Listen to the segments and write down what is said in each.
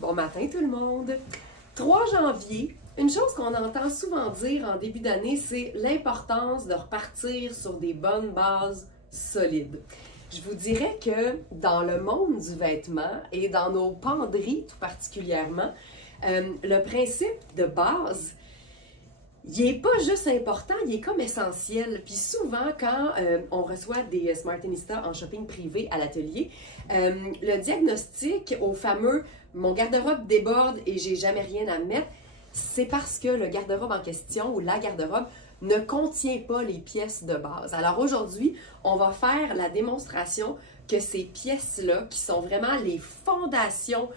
Bon matin tout le monde! 3 janvier, une chose qu'on entend souvent dire en début d'année, c'est l'importance de repartir sur des bonnes bases solides. Je vous dirais que dans le monde du vêtement et dans nos penderies tout particulièrement, le principe de base, il n'est pas juste important, il est comme essentiel. Puis souvent, quand on reçoit des Smartinistas en shopping privé à l'atelier, le diagnostic au fameux « mon garde-robe déborde et j'ai jamais rien à mettre », c'est parce que le garde-robe en question ou la garde-robe ne contient pas les pièces de base. Alors aujourd'hui, on va faire la démonstration que ces pièces-là, qui sont vraiment les fondations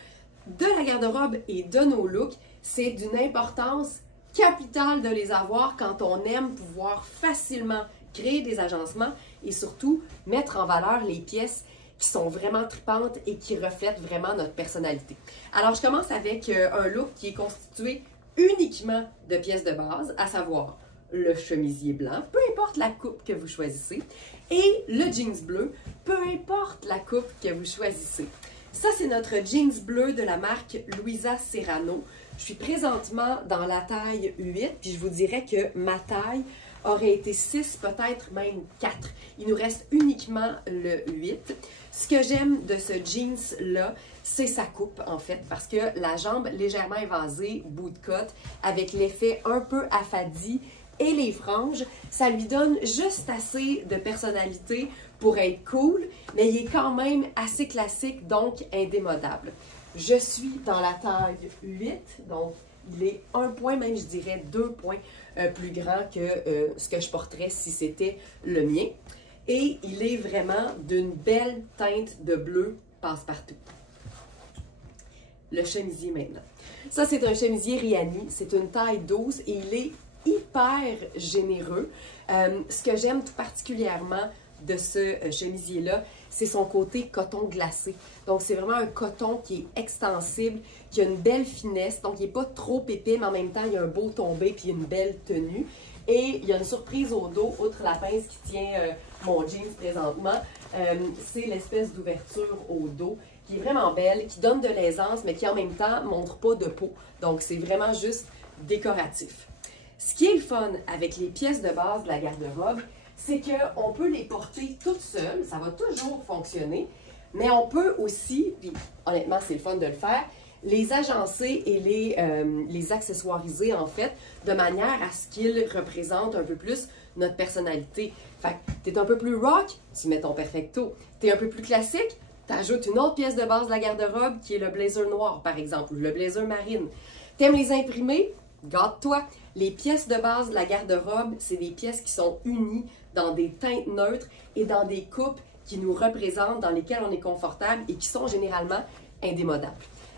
de la garde-robe et de nos looks, c'est d'une importance capitale de les avoir quand on aime pouvoir facilement créer des agencements et surtout mettre en valeur les pièces qui sont vraiment tripantes et qui reflètent vraiment notre personnalité. Alors je commence avec un look qui est constitué uniquement de pièces de base, à savoir le chemisier blanc, peu importe la coupe que vous choisissez, et le jeans bleu, peu importe la coupe que vous choisissez. Ça, c'est notre jeans bleu de la marque Luisa Serrano. Je suis présentement dans la taille 8, puis je vous dirais que ma taille aurait été 6, peut-être même 4. Il nous reste uniquement le 8. Ce que j'aime de ce jeans-là, c'est sa coupe, en fait, parce que la jambe légèrement évasée, bout de côte, avec l'effet un peu affadi et les franges, ça lui donne juste assez de personnalité pour être cool, mais il est quand même assez classique, donc indémodable. Je suis dans la taille 8, donc il est 1 point, même je dirais 2 points plus grand que ce que je porterais si c'était le mien. Et il est vraiment d'une belle teinte de bleu passe-partout. Le chemisier maintenant. Ça, c'est un chemisier Riani, c'est une taille 12 et il est hyper généreux. Ce que j'aime tout particulièrement de ce chemisier-là, c'est son côté coton glacé. Donc, c'est vraiment un coton qui est extensible, qui a une belle finesse, donc il n'est pas trop épais, mais en même temps, il y a un beau tombé puis une belle tenue. Et il y a une surprise au dos, outre la pince qui tient mon jeans présentement, c'est l'espèce d'ouverture au dos qui est vraiment belle, qui donne de l'aisance, mais qui en même temps ne montre pas de peau. Donc, c'est vraiment juste décoratif. Ce qui est le fun avec les pièces de base de la garde-robe, c'est qu'on peut les porter toutes seules, ça va toujours fonctionner, mais on peut aussi, puis honnêtement c'est le fun de le faire, les agencer et les accessoiriser en fait, de manière à ce qu'ils représentent un peu plus notre personnalité. Fait que t'es un peu plus rock, tu mets ton perfecto. T'es un peu plus classique, t'ajoutes une autre pièce de base de la garde-robe qui est le blazer noir par exemple, ou le blazer marine. T'aimes les imprimer? Garde-toi! Les pièces de base de la garde-robe, c'est des pièces qui sont unies dans des teintes neutres et dans des coupes qui nous représentent, dans lesquelles on est confortable et qui sont généralement indémodables.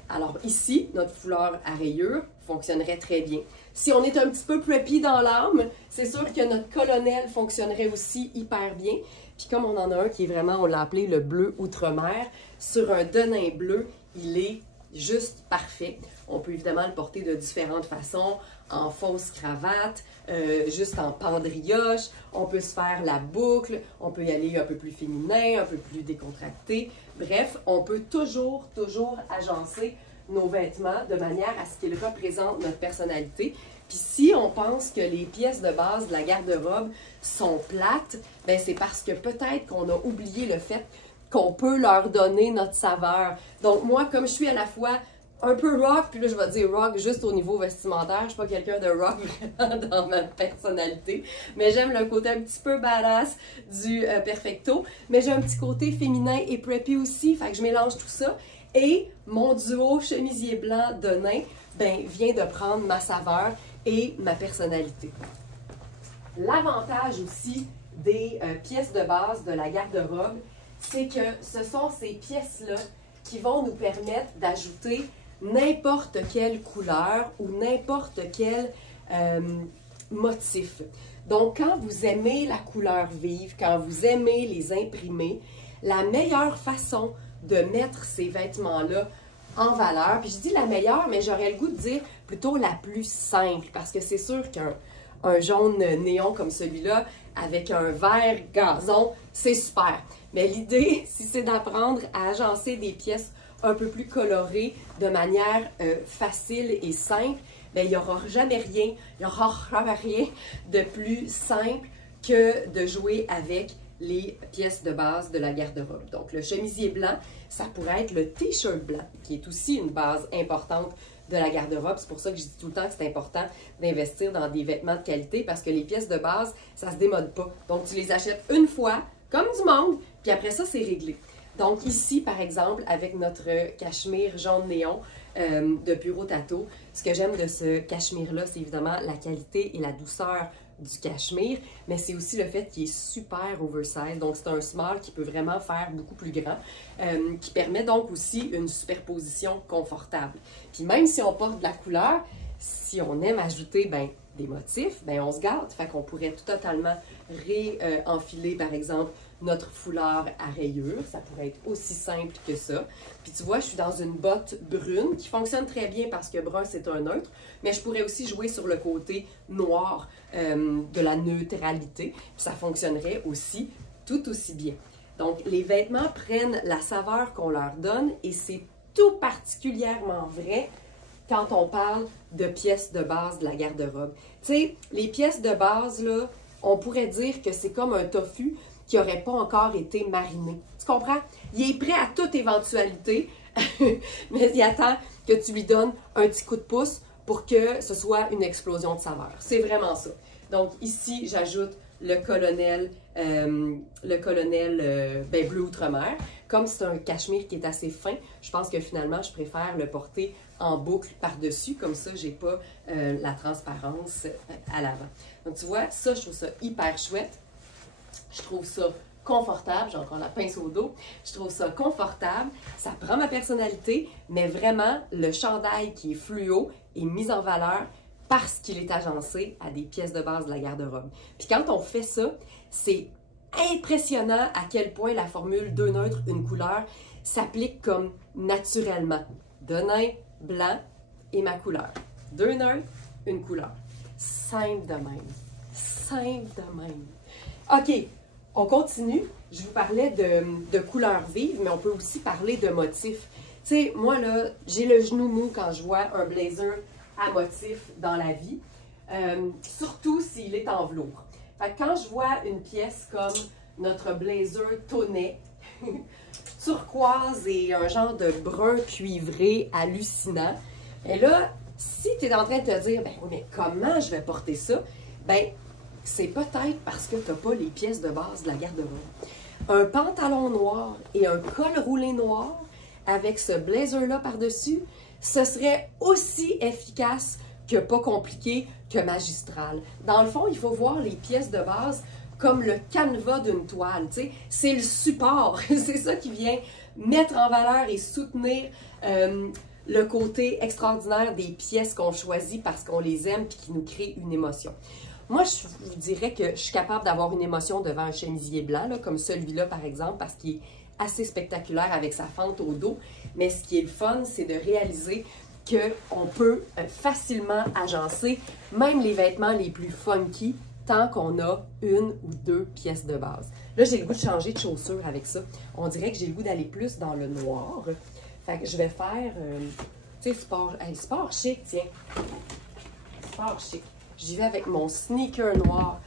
Alors ici, notre foulard à rayures fonctionnerait très bien. Si on est un petit peu preppy dans l'âme, c'est sûr que notre colonel fonctionnerait aussi hyper bien. Puis comme on en a un qui est vraiment, on l'a appelé le bleu outre-mer, sur un denim bleu, il est juste parfait. On peut évidemment le porter de différentes façons, en fausse cravate, juste en pendrioche, on peut se faire la boucle, on peut y aller un peu plus féminin, un peu plus décontracté. Bref, on peut toujours agencer nos vêtements de manière à ce qu'ils représentent notre personnalité. Puis si on pense que les pièces de base de la garde-robe sont plates, ben c'est parce que peut-être qu'on a oublié le fait qu'on peut leur donner notre saveur. Donc moi, comme je suis à la fois un peu rock, puis là je vais dire rock juste au niveau vestimentaire, je suis pas quelqu'un de rock vraiment dans ma personnalité, mais j'aime le côté un petit peu badass du perfecto, mais j'ai un petit côté féminin et preppy aussi, fait que je mélange tout ça, et mon duo chemisier blanc de nain, ben vient de prendre ma saveur et ma personnalité. L'avantage aussi des pièces de base de la garde-robe, c'est que ce sont ces pièces-là qui vont nous permettre d'ajouter n'importe quelle couleur ou n'importe quel motif. Donc, quand vous aimez la couleur vive, quand vous aimez les imprimer, la meilleure façon de mettre ces vêtements-là en valeur, puis je dis la meilleure, mais j'aurais le goût de dire plutôt la plus simple, parce que c'est sûr qu'un jaune néon comme celui-là, avec un vert gazon, c'est super. Mais l'idée, si c'est d'apprendre à agencer des pièces un peu plus coloré, de manière facile et simple, bien, il n'y aura jamais rien, de plus simple que de jouer avec les pièces de base de la garde-robe. Donc, le chemisier blanc, ça pourrait être le t-shirt blanc, qui est aussi une base importante de la garde-robe. C'est pour ça que je dis tout le temps que c'est important d'investir dans des vêtements de qualité parce que les pièces de base, ça se démode pas. Donc, tu les achètes une fois, comme du monde, puis après ça, c'est réglé. Donc, ici, par exemple, avec notre cachemire jaune néon de Puro Tato, ce que j'aime de ce cachemire-là, c'est évidemment la qualité et la douceur du cachemire, mais c'est aussi le fait qu'il est super oversize. Donc, c'est un small qui peut vraiment faire beaucoup plus grand, qui permet donc aussi une superposition confortable. Puis même si on porte de la couleur, si on aime ajouter des motifs, on se gâte. Fait qu'on pourrait tout totalement réenfiler, par exemple, notre foulard à rayures. Ça pourrait être aussi simple que ça. Puis tu vois, je suis dans une botte brune qui fonctionne très bien parce que brun, c'est un neutre. Mais je pourrais aussi jouer sur le côté noir de la neutralité. Puis ça fonctionnerait aussi tout aussi bien. Donc, les vêtements prennent la saveur qu'on leur donne et c'est tout particulièrement vrai quand on parle de pièces de base de la garde-robe. Tu sais, les pièces de base, là, on pourrait dire que c'est comme un tofu qui n'aurait pas encore été mariné. Tu comprends? Il est prêt à toute éventualité, mais il attend que tu lui donnes un petit coup de pouce pour que ce soit une explosion de saveur. C'est vraiment ça. Donc ici, j'ajoute le colonel bleu outre-mer. Comme c'est un cachemire qui est assez fin, je pense que finalement, je préfère le porter en boucle par-dessus. Comme ça, je n'ai pas la transparence à l'avant. Donc tu vois, ça, je trouve ça hyper chouette. Je trouve ça confortable, j'ai encore la pince au dos, je trouve ça confortable, ça prend ma personnalité, mais vraiment, le chandail qui est fluo est mis en valeur parce qu'il est agencé à des pièces de base de la garde-robe. Puis quand on fait ça, c'est impressionnant à quel point la formule 2 neutres, une couleur s'applique comme naturellement. Denain, blanc et ma couleur. 2 neutres, une couleur. Simple de même. Simple de même. OK, on continue. Je vous parlais de couleurs vives, mais on peut aussi parler de motifs. Tu sais, moi, là, j'ai le genou mou quand je vois un blazer à motif dans la vie, surtout s'il est en velours. Fait que quand je vois une pièce comme notre blazer tonnet, turquoise et un genre de brun cuivré hallucinant, et là, si tu es en train de te dire, ben oui, mais comment je vais porter ça? Ben, c'est peut-être parce que tu n'as pas les pièces de base de la garde-robe. Un pantalon noir et un col roulé noir avec ce blazer-là par-dessus, ce serait aussi efficace que pas compliqué que magistral. Dans le fond, il faut voir les pièces de base comme le canevas d'une toile. Tu sais, c'est le support. C'est ça qui vient mettre en valeur et soutenir le côté extraordinaire des pièces qu'on choisit parce qu'on les aime et qui nous créent une émotion. Moi, je vous dirais que je suis capable d'avoir une émotion devant un chemisier blanc, là, comme celui-là, par exemple, parce qu'il est assez spectaculaire avec sa fente au dos. Mais ce qui est le fun, c'est de réaliser qu'on peut facilement agencer même les vêtements les plus funky tant qu'on a une ou deux pièces de base. Là, j'ai le goût de changer de chaussure avec ça. On dirait que j'ai le goût d'aller plus dans le noir. Fait que je vais faire, tu sais, sport chic, tiens. Sport chic. J'y vais avec mon sneaker noir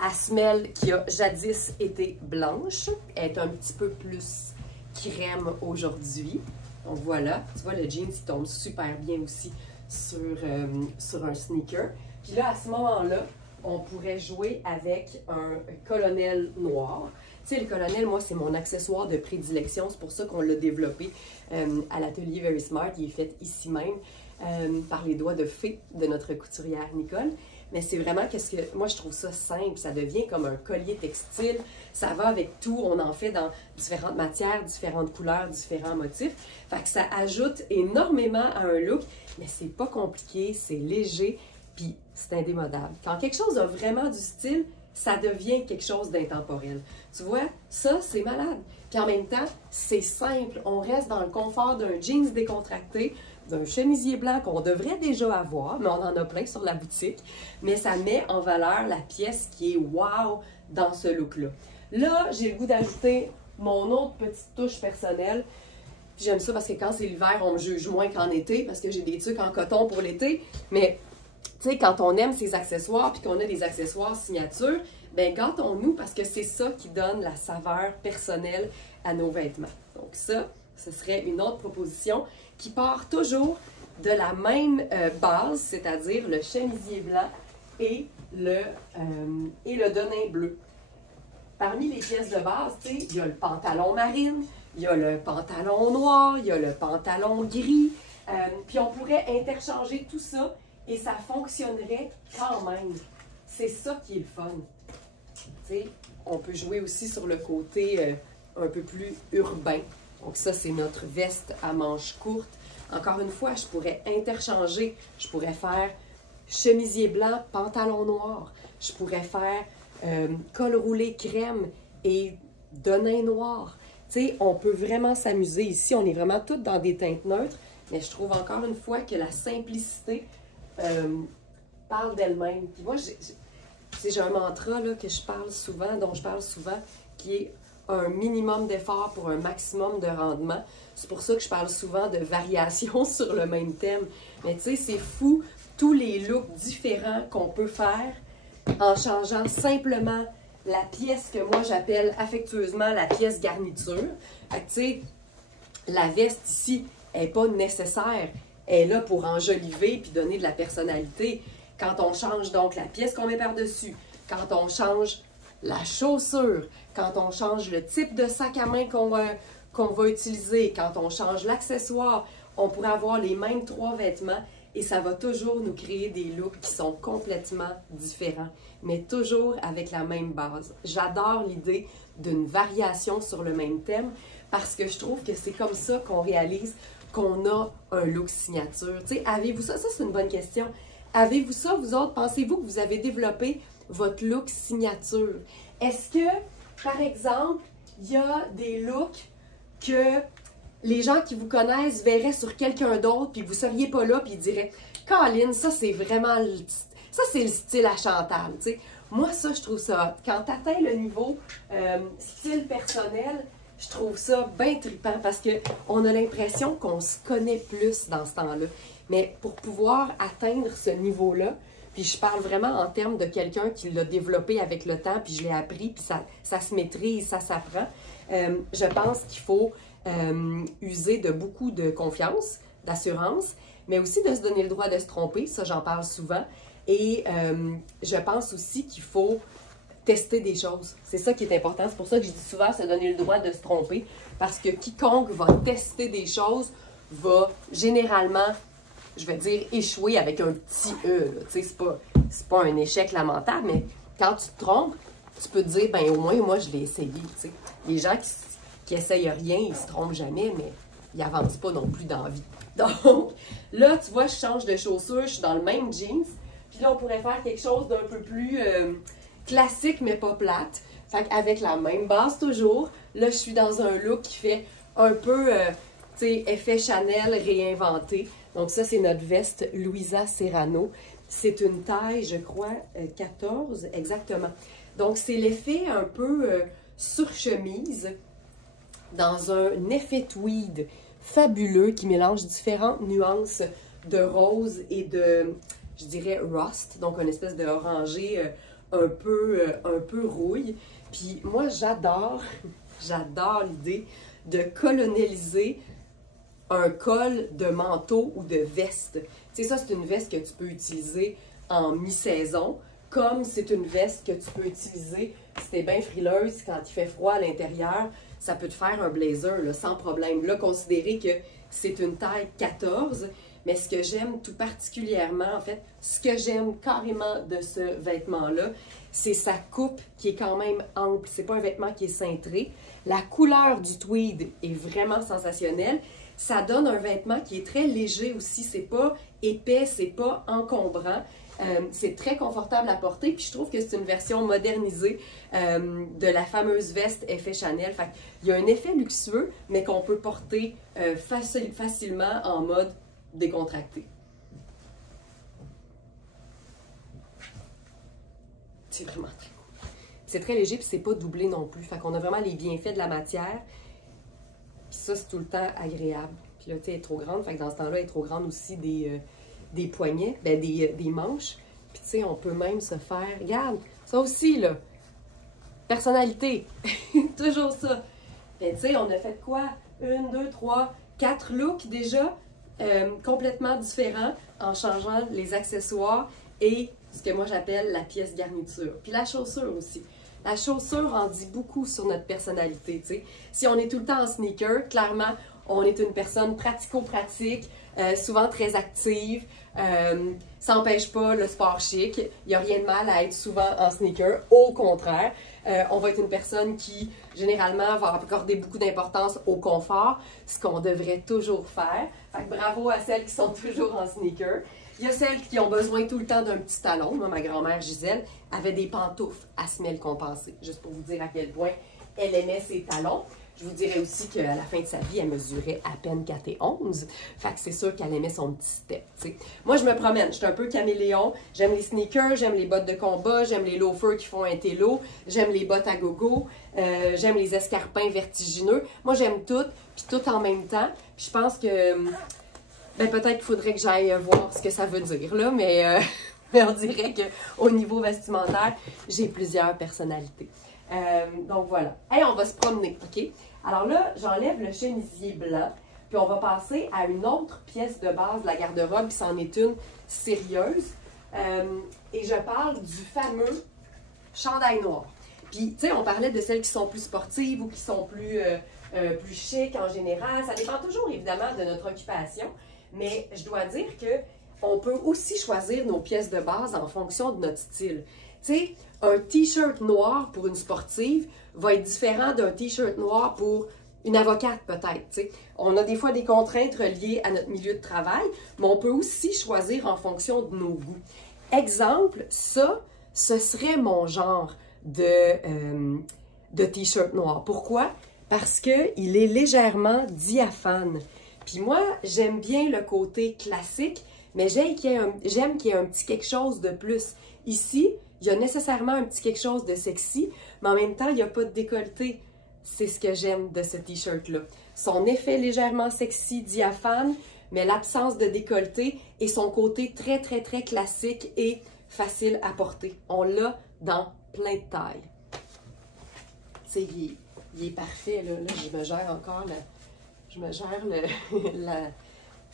à semelle qui a jadis été blanche. Elle est un petit peu plus crème aujourd'hui. Donc voilà, tu vois, le jeans, il tombe super bien aussi sur un sneaker. Puis là, à ce moment-là, on pourrait jouer avec un colonel noir. Tu sais, le colonel, moi, c'est mon accessoire de prédilection. C'est pour ça qu'on l'a développé à l'atelier Very Smart. Il est fait ici même par les doigts de fée de notre couturière Nicole. Mais c'est vraiment qu'est-ce que moi je trouve ça simple, ça devient comme un collier textile, ça va avec tout, on en fait dans différentes matières, différentes couleurs, différents motifs. Fait que ça ajoute énormément à un look, mais c'est pas compliqué, c'est léger, puis c'est indémodable. Quand quelque chose a vraiment du style, ça devient quelque chose d'intemporel. Tu vois, ça c'est malade. Puis en même temps, c'est simple, on reste dans le confort d'un jeans décontracté, d'un chemisier blanc qu'on devrait déjà avoir, mais on en a plein sur la boutique. Mais ça met en valeur la pièce qui est wow dans ce look-là. Là, j'ai le goût d'ajouter mon autre petite touche personnelle. Puis j'aime ça parce que quand c'est l'hiver, on me juge moins qu'en été, parce que j'ai des trucs en coton pour l'été. Mais, tu sais, quand on aime ses accessoires, puis qu'on a des accessoires signature, ben gâtons-nous, parce que c'est ça qui donne la saveur personnelle à nos vêtements. Donc ça, ce serait une autre proposition qui part toujours de la même base, c'est-à-dire le chemisier blanc et le denim bleu. Parmi les pièces de base, tu sais, il y a le pantalon marine, il y a le pantalon noir, il y a le pantalon gris. Puis on pourrait interchanger tout ça et ça fonctionnerait quand même. C'est ça qui est le fun. Tu sais, on peut jouer aussi sur le côté un peu plus urbain. Donc ça, c'est notre veste à manches courtes. Encore une fois, je pourrais interchanger. Je pourrais faire chemisier blanc, pantalon noir. Je pourrais faire col roulé crème et denim noir. Tu sais, on peut vraiment s'amuser ici. On est vraiment toutes dans des teintes neutres, mais je trouve encore une fois que la simplicité parle d'elle-même. Puis moi, j'ai un mantra là, que je parle souvent, dont je parle souvent, qui est un minimum d'effort pour un maximum de rendement. C'est pour ça que je parle souvent de variations sur le même thème. Mais tu sais, c'est fou tous les looks différents qu'on peut faire en changeant simplement la pièce que moi j'appelle affectueusement la pièce garniture. Tu sais, la veste ici n'est pas nécessaire. Elle est là pour enjoliver puis donner de la personnalité. Quand on change donc la pièce qu'on met par-dessus, quand on change la chaussure, quand on change le type de sac à main qu'on va utiliser, quand on change l'accessoire, on pourrait avoir les mêmes 3 vêtements et ça va toujours nous créer des looks qui sont complètement différents, mais toujours avec la même base. J'adore l'idée d'une variation sur le même thème parce que je trouve que c'est comme ça qu'on réalise qu'on a un look signature. Tu sais, avez-vous ça? Ça, c'est une bonne question. Avez-vous ça, vous autres? Pensez-vous que vous avez développé votre look signature? Est-ce que, par exemple, il y a des looks que les gens qui vous connaissent verraient sur quelqu'un d'autre, puis vous ne seriez pas là, puis ils diraient « Colin, ça c'est vraiment ça c'est le style à Chantal. » Tu sais, moi, ça, je trouve ça hot. Quand tu atteins le niveau style personnel, je trouve ça bien trippant parce qu'on a l'impression qu'on se connaît plus dans ce temps-là. Mais pour pouvoir atteindre ce niveau-là, puis je parle vraiment en termes de quelqu'un qui l'a développé avec le temps, puis je l'ai appris, puis ça se maîtrise, ça s'apprend. Je pense qu'il faut user de beaucoup de confiance, d'assurance, mais aussi de se donner le droit de se tromper. Ça, j'en parle souvent. Et je pense aussi qu'il faut tester des choses. C'est ça qui est important. C'est pour ça que je dis souvent se donner le droit de se tromper, parce que quiconque va tester des choses va généralement, je vais dire, échouer avec un petit E. Tu sais, c'est pas un échec lamentable, mais quand tu te trompes, tu peux te dire, ben au moins, moi, je l'ai essayé. Tu sais. Les gens qui essayent rien, ils se trompent jamais, mais ils n'avancent pas non plus dans la vie. Donc, là, tu vois, je change de chaussures, je suis dans le même jeans, puis là, on pourrait faire quelque chose d'un peu plus classique, mais pas plate. Fait qu'avec la même base toujours, là, je suis dans un look qui fait un peu, tu sais, effet Chanel réinventé. Donc ça, c'est notre veste Louisa Serrano. C'est une taille, je crois, 14, exactement. Donc, c'est l'effet un peu sur-chemise dans un effet tweed fabuleux qui mélange différentes nuances de rose et de, je dirais, rust. Donc, une espèce de orangé un peu rouille. Puis moi, j'adore l'idée de colonialiser un col de manteau ou de veste. Tu sais, ça, c'est une veste que tu peux utiliser en mi-saison, comme c'est une veste que tu peux utiliser si t'es bien frileuse, quand il fait froid à l'intérieur, ça peut te faire un blazer, là, sans problème. Là, considérez que c'est une taille 14, mais ce que j'aime tout particulièrement, en fait, ce que j'aime carrément de ce vêtement-là, c'est sa coupe qui est quand même ample. C'est pas un vêtement qui est cintré. La couleur du tweed est vraiment sensationnelle. Ça donne un vêtement qui est très léger aussi. C'est pas épais, c'est pas encombrant. C'est très confortable à porter. Puis je trouve que c'est une version modernisée de la fameuse veste effet Chanel. Fait qu'il y a un effet luxueux, mais qu'on peut porter facilement en mode décontracté. C'est vraiment très cool. C'est très léger puis c'est pas doublé non plus. Fait qu'on a vraiment les bienfaits de la matière Puis ça, c'est tout le temps agréable. Puis là, tu sais, elle est trop grande. Fait que dans ce temps-là, elle est trop grande aussi des poignets, ben des manches. Puis tu sais, on peut même se faire... Regarde, ça aussi, là. Personnalité. Toujours ça. Ben tu sais, on a fait quoi? 1, 2, 3, 4 looks déjà. Complètement différents en changeant les accessoires et ce que moi j'appelle la pièce garniture. Puis la chaussure aussi. La chaussure en dit beaucoup sur notre personnalité, tu sais. Si on est tout le temps en sneaker, clairement, on est une personne pratico-pratique, souvent très active. Ça n'empêche pas le sport chic. Il n'y a rien de mal à être souvent en sneaker. Au contraire, on va être une personne qui, généralement, va accorder beaucoup d'importance au confort, ce qu'on devrait toujours faire. Fait que bravo à celles qui sont toujours en sneaker. Il y a celles qui ont besoin tout le temps d'un petit talon. Moi, ma grand-mère Gisèle avait des pantoufles à semelles compensées, juste pour vous dire à quel point elle aimait ses talons. Je vous dirais aussi qu'à la fin de sa vie, elle mesurait à peine 4 et 11. Fait que c'est sûr qu'elle aimait son petit step, t'sais. Moi, je me promène. Je suis un peu caméléon. J'aime les sneakers, j'aime les bottes de combat, j'aime les loafers qui font un télo, j'aime les bottes à gogo, j'aime les escarpins vertigineux. Moi, j'aime tout, puis tout en même temps. Je pense que... ben, peut-être qu'il faudrait que j'aille voir ce que ça veut dire, là, mais on dirait qu'au niveau vestimentaire, j'ai plusieurs personnalités. Donc voilà. Hey, on va se promener, OK? Alors là, j'enlève le chemisier blanc, puis on va passer à une autre pièce de base de la garde-robe, puis c'en est une sérieuse. Et je parle du fameux chandail noir. Puis, tu sais, on parlait de celles qui sont plus sportives ou qui sont plus chic en général. Ça dépend toujours, évidemment, de notre occupation. Mais je dois dire qu'on peut aussi choisir nos pièces de base en fonction de notre style. Tu sais, un t-shirt noir pour une sportive va être différent d'un t-shirt noir pour une avocate peut-être. On a des fois des contraintes reliées à notre milieu de travail, mais on peut aussi choisir en fonction de nos goûts. Exemple, ça, ce serait mon genre de t-shirt noir. Pourquoi? Parce qu'il est légèrement diaphane. Puis moi, j'aime bien le côté classique, mais j'aime qu'il y ait un petit quelque chose de plus. Ici, il y a nécessairement un petit quelque chose de sexy, mais en même temps, il n'y a pas de décolleté. C'est ce que j'aime de ce t-shirt-là. Son effet légèrement sexy, diaphane, mais l'absence de décolleté et son côté très, très, très classique et facile à porter. On l'a dans plein de tailles. Tu sais, il est parfait, là. Là, je me gère encore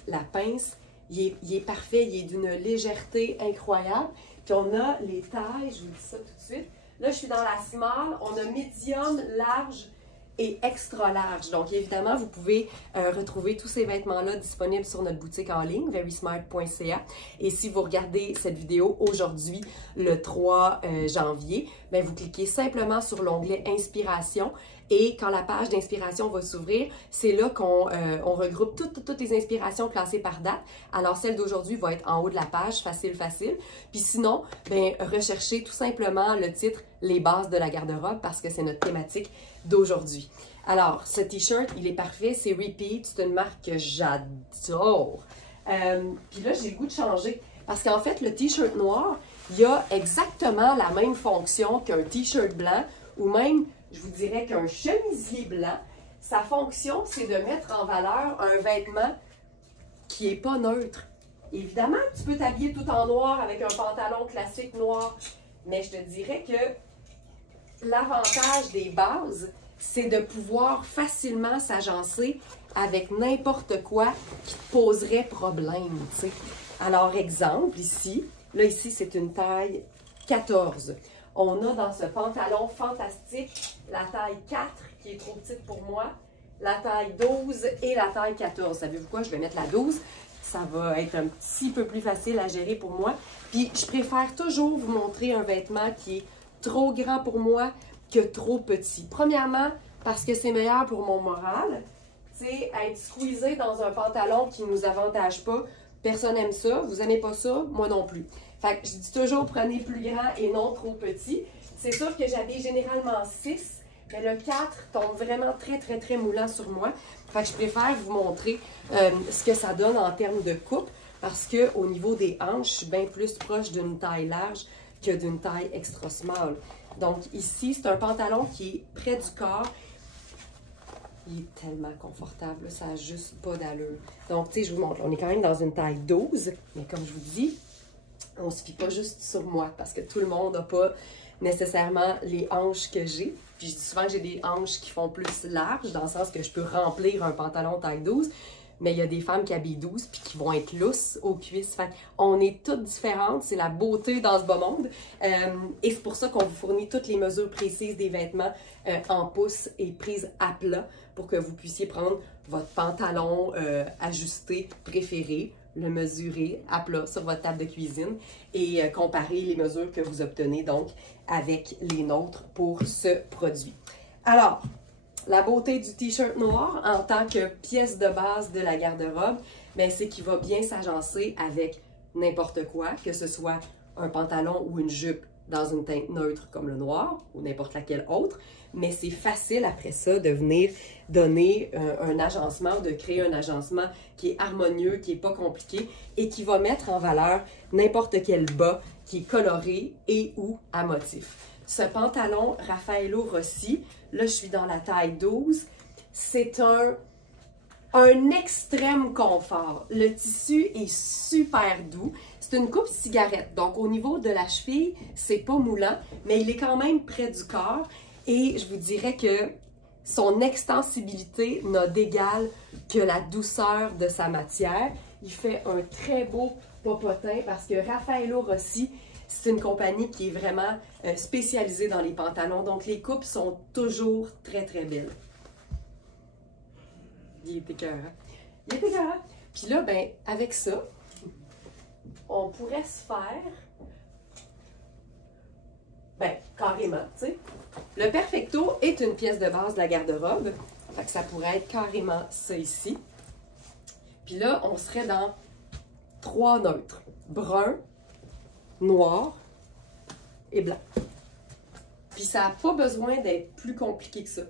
la pince. Il est parfait, il est d'une légèreté incroyable. Puis on a les tailles, je vous dis ça tout de suite. Là, je suis dans la small, on a médium, large et extra large. Donc, évidemment, vous pouvez retrouver tous ces vêtements-là disponibles sur notre boutique en ligne, verysmart.ca. Et si vous regardez cette vidéo aujourd'hui, le 3 janvier, bien, vous cliquez simplement sur l'onglet Inspiration. Et quand la page d'inspiration va s'ouvrir, c'est là qu'on regroupe toutes les inspirations classées par date. Alors, celle d'aujourd'hui va être en haut de la page, facile. Puis sinon, bien, recherchez tout simplement le titre « Les bases de la garde-robe » parce que c'est notre thématique d'aujourd'hui. Alors, ce t-shirt, il est parfait, c'est Repeat, c'est une marque que j'adore. Puis là, j'ai le goût de changer parce qu'en fait, le t-shirt noir, il a exactement la même fonction qu'un t-shirt blanc ou même, je vous dirais qu'un chemisier blanc. Sa fonction, c'est de mettre en valeur un vêtement qui n'est pas neutre. Évidemment, tu peux t'habiller tout en noir avec un pantalon classique noir, mais je te dirais que l'avantage des bases, c'est de pouvoir facilement s'agencer avec n'importe quoi qui te poserait problème, tu sais. Alors, exemple, ici, c'est une taille 14. On a dans ce pantalon fantastique la taille 4 qui est trop petite pour moi, la taille 12 et la taille 14. Savez-vous quoi? Je vais mettre la 12. Ça va être un petit peu plus facile à gérer pour moi. Puis, je préfère toujours vous montrer un vêtement qui est trop grand pour moi que trop petit. Premièrement, parce que c'est meilleur pour mon moral. Tu sais, être squeezé dans un pantalon qui ne nous avantage pas, personne n'aime ça. Vous n'aimez pas ça? Moi non plus. Fait que je dis toujours, prenez plus grand et non trop petit. C'est sûr que j'habille généralement 6, mais le 4 tombe vraiment très moulant sur moi. Fait que je préfère vous montrer ce que ça donne en termes de coupe, parce qu'au niveau des hanches, je suis bien plus proche d'une taille large que d'une taille extra small. Donc ici, c'est un pantalon qui est près du corps. Il est tellement confortable, là, ça n'a juste pas d'allure. Donc, tu sais, je vous montre, on est quand même dans une taille 12, mais comme je vous dis, on ne se fie pas juste sur moi, parce que tout le monde n'a pas nécessairement les hanches que j'ai. Puis je dis souvent que j'ai des hanches qui font plus large, dans le sens que je peux remplir un pantalon taille 12, mais il y a des femmes qui habillent 12 puis qui vont être lousses aux cuisses. Fait on est toutes différentes, c'est la beauté dans ce beau monde. Et c'est pour ça qu'on vous fournit toutes les mesures précises des vêtements en pouces et prises à plat pour que vous puissiez prendre votre pantalon ajusté préféré, le mesurer à plat sur votre table de cuisine et comparer les mesures que vous obtenez donc avec les nôtres pour ce produit. Alors, la beauté du t-shirt noir en tant que pièce de base de la garde-robe, c'est qu'il va bien s'agencer avec n'importe quoi, que ce soit un pantalon ou une jupe dans une teinte neutre comme le noir ou n'importe laquelle autre, mais c'est facile après ça de venir donner un agencement, de créer un agencement qui est harmonieux, qui n'est pas compliqué et qui va mettre en valeur n'importe quel bas qui est coloré et ou à motif. Ce pantalon Raffaello Rossi, là je suis dans la taille 12, c'est un extrême confort. Le tissu est super doux. C'est une coupe cigarette, donc au niveau de la cheville, c'est pas moulant, mais il est quand même près du corps. Et je vous dirais que son extensibilité n'a d'égal que la douceur de sa matière. Il fait un très beau popotin parce que Raffaello Rossi, c'est une compagnie qui est vraiment spécialisée dans les pantalons. Donc, les coupes sont toujours très, très belles. Il est écœurant. Il est écœurant. Puis là, ben, avec ça, on pourrait se faire, ben, carrément, tu sais. Le Perfecto est une pièce de base de la garde-robe. Fait que ça pourrait être carrément ça ici. Puis là, on serait dans 3 neutres. Brun, noir et blanc. Puis ça n'a pas besoin d'être plus compliqué que ça.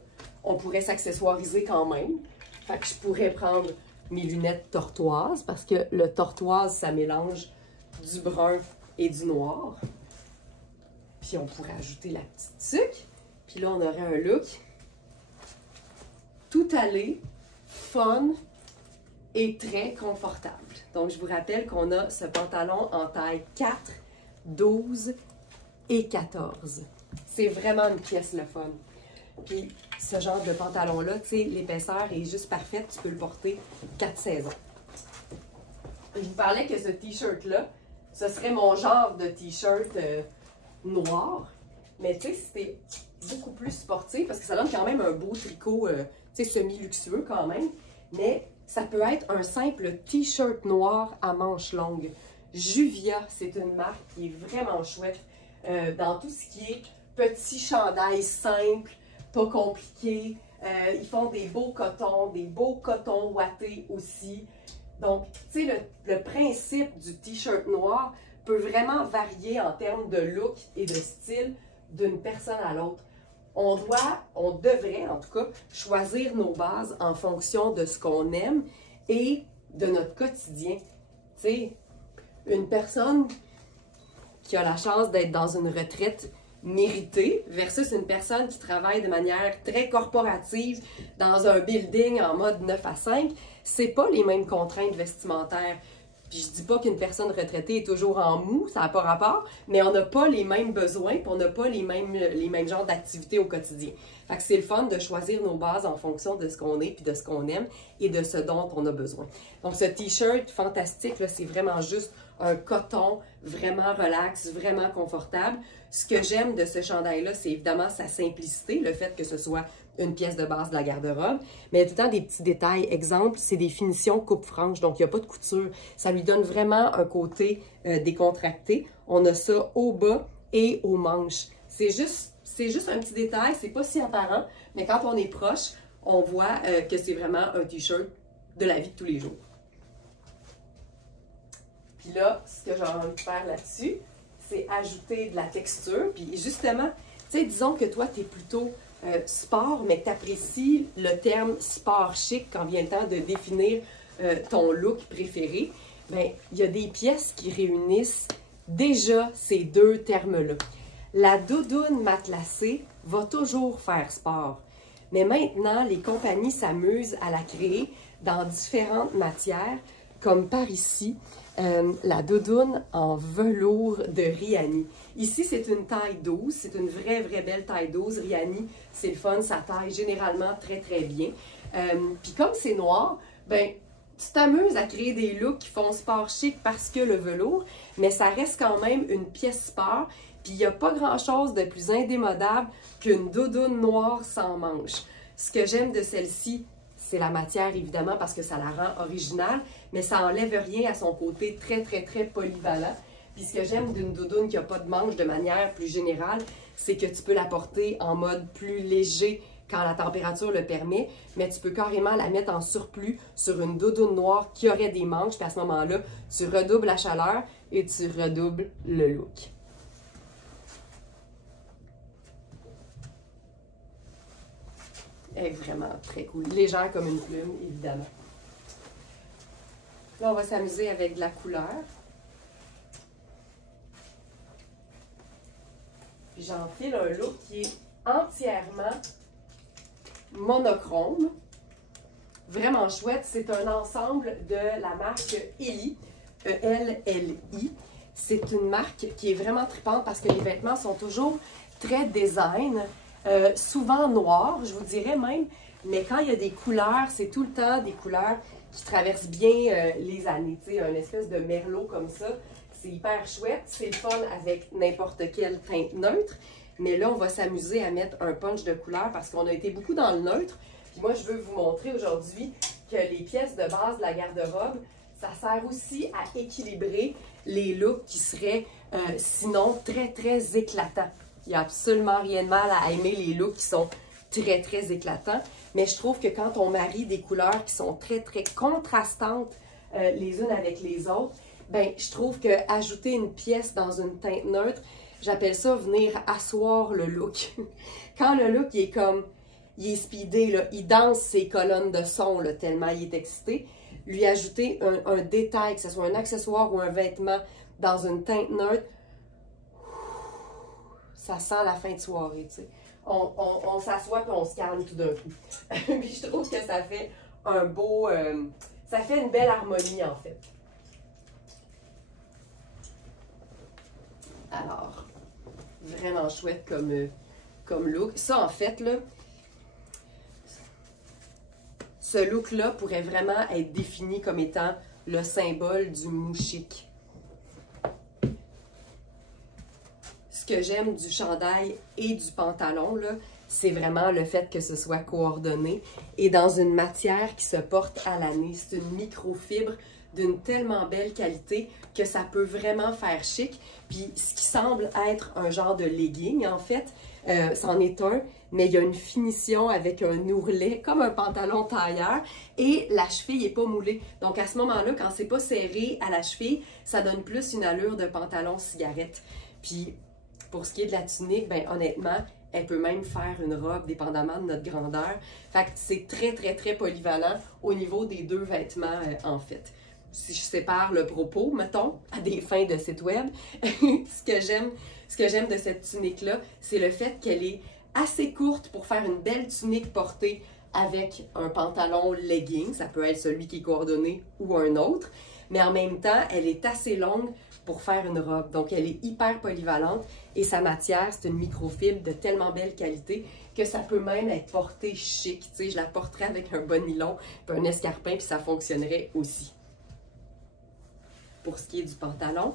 On pourrait s'accessoiriser quand même. Fait que je pourrais prendre mes lunettes tortoises parce que le tortoise, ça mélange du brun et du noir. Puis on pourrait ajouter la petite tuque. Puis là, on aurait un look tout allé, fun et très confortable. Donc, je vous rappelle qu'on a ce pantalon en taille 4, 12 et 14. C'est vraiment une pièce le fun. Puis, ce genre de pantalon-là, tu sais, l'épaisseur est juste parfaite. Tu peux le porter 4 saisons. Je vous parlais que ce t-shirt-là, ce serait mon genre de t-shirt noir. Mais tu sais, c'était beaucoup plus sportif parce que ça donne quand même un beau tricot, tu sais, semi-luxueux quand même. Mais ça peut être un simple t-shirt noir à manches longues. Juvia, c'est une marque qui est vraiment chouette dans tout ce qui est petit chandail simple, pas compliqué. Ils font des beaux cotons ouatés aussi. Donc, tu sais, le principe du t-shirt noir peut vraiment varier en termes de look et de style d'une personne à l'autre. On devrait en tout cas choisir nos bases en fonction de ce qu'on aime et de notre quotidien. Tu sais, une personne qui a la chance d'être dans une retraite méritée versus une personne qui travaille de manière très corporative dans un building en mode 9 à 5, c'est pas les mêmes contraintes vestimentaires. Puis je dis pas qu'une personne retraitée est toujours en mou, ça n'a pas rapport, mais on n'a pas les mêmes besoins, puis on n'a pas les mêmes genres d'activités au quotidien. Fait que c'est le fun de choisir nos bases en fonction de ce qu'on est, puis de ce qu'on aime et de ce dont on a besoin. Donc ce t-shirt fantastique, là, c'est vraiment juste un coton vraiment relax, vraiment confortable. Ce que j'aime de ce chandail-là, c'est évidemment sa simplicité, le fait que ce soit une pièce de base de la garde-robe, mais il y a tout le temps des petits détails. Exemple, c'est des finitions coupe-franche, donc il n'y a pas de couture. Ça lui donne vraiment un côté décontracté. On a ça au bas et aux manches. C'est juste un petit détail, c'est pas si apparent, mais quand on est proche, on voit que c'est vraiment un t-shirt de la vie de tous les jours. Puis là, ce que j'ai envie de faire là-dessus, c'est ajouter de la texture. Puis justement, tu sais, disons que toi, tu es plutôt sport, mais que tu apprécies le terme sport chic quand vient le temps de définir ton look préféré. Bien, il y a des pièces qui réunissent déjà ces deux termes-là. La doudoune matelassée va toujours faire sport, Mais maintenant, les compagnies s'amusent à la créer dans différentes matières, comme par ici, la doudoune en velours de Riani. Ici, c'est une taille 12, c'est une vraie belle taille 12. Riani, c'est le fun, ça taille généralement très bien. Puis comme c'est noir, ben tu t'amuses à créer des looks qui font sport chic parce que le velours, mais ça reste quand même une pièce sport. Puis il n'y a pas grand-chose de plus indémodable qu'une doudoune noire sans manches. Ce que j'aime de celle-ci, c'est la matière, évidemment, parce que ça la rend originale, mais ça n'enlève rien à son côté très polyvalent. Puis ce que j'aime d'une doudoune qui n'a pas de manches de manière plus générale, c'est que tu peux la porter en mode plus léger quand la température le permet, mais tu peux carrément la mettre en surplus sur une doudoune noire qui aurait des manches, puis à ce moment-là, tu redoubles la chaleur et tu redoubles le look. Elle est vraiment très cool. Légère comme une plume, évidemment. Là, on va s'amuser avec de la couleur. Puis j'enfile un look qui est entièrement monochrome. Vraiment chouette. C'est un ensemble de la marque Eli, E-L-L-I. C'est une marque qui est vraiment tripante parce que les vêtements sont toujours très design. Souvent noir, je vous dirais même, mais quand il y a des couleurs, c'est tout le temps des couleurs qui traversent bien les années. Tu sais, un espèce de merlot comme ça, c'est hyper chouette. C'est le fun avec n'importe quelle teinte neutre. Mais là, on va s'amuser à mettre un punch de couleur parce qu'on a été beaucoup dans le neutre. Puis moi, je veux vous montrer aujourd'hui que les pièces de base de la garde-robe, ça sert aussi à équilibrer les looks qui seraient sinon très éclatants. Il n'y a absolument rien de mal à aimer les looks qui sont très éclatants, mais je trouve que quand on marie des couleurs qui sont très contrastantes les unes avec les autres, ben je trouve que ajouter une pièce dans une teinte neutre, j'appelle ça venir asseoir le look. Quand le look il est comme, il est speedé, là, il danse ses colonnes de son là, tellement il est excité, lui ajouter un détail, que ce soit un accessoire ou un vêtement dans une teinte neutre, ça sent la fin de soirée, tu sais. On s'assoit et on se calme tout d'un coup. Puis je trouve que ça fait un beau... ça fait une belle harmonie, en fait. Alors, vraiment chouette comme look. Ça, en fait, là, ce look-là pourrait vraiment être défini comme étant le symbole du mou chic. Ce que j'aime du chandail et du pantalon, c'est vraiment le fait que ce soit coordonné et dans une matière qui se porte à l'année. C'est une microfibre d'une tellement belle qualité que ça peut vraiment faire chic. Puis ce qui semble être un genre de legging, en fait, c'en est un, mais il y a une finition avec un ourlet, comme un pantalon tailleur, et la cheville n'est pas moulée. Donc à ce moment-là, quand c'est pas serré à la cheville, ça donne plus une allure de pantalon cigarette. Puis pour ce qui est de la tunique, ben honnêtement, elle peut même faire une robe dépendamment de notre grandeur. Fait que c'est très polyvalent au niveau des deux vêtements en fait. Si je sépare le propos, mettons, à des fins de site web, ce que j'aime de cette tunique-là, c'est le fait qu'elle est assez courte pour faire une belle tunique portée avec un pantalon legging. Ça peut être celui qui est coordonné ou un autre. Mais en même temps, elle est assez longue pour faire une robe. Donc, elle est hyper polyvalente et sa matière, c'est une microfibre de tellement belle qualité que ça peut même être porté chic. Tu sais, je la porterais avec un bon nylon puis un escarpin puis ça fonctionnerait aussi. Pour ce qui est du pantalon,